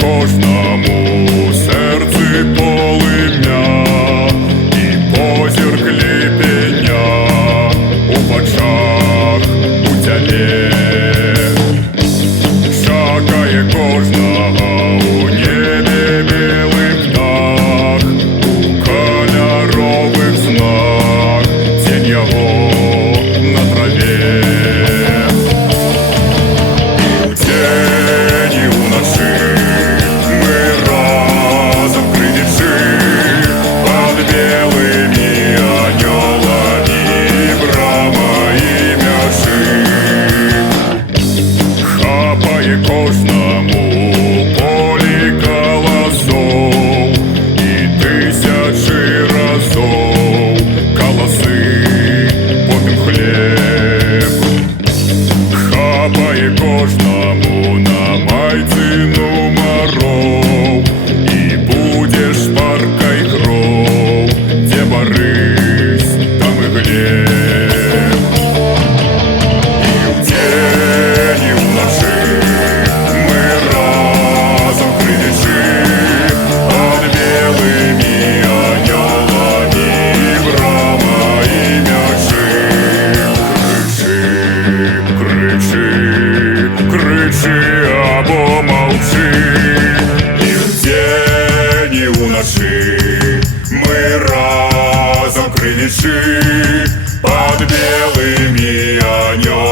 кожному серці полум'я і позір кліпіння у очах у тялі. Чекає кожного у небі білий птах, у кольорових снах тінь його на траві. Кожному полі колосов і тисячі разов колоси, потім хліб. Хапає кожному на майці номеров, і будеш парка й кров, де Борис, там і Глеб. Кричи або мовчи, і вдень, і вночі ми разом кричи под белыми анёлами.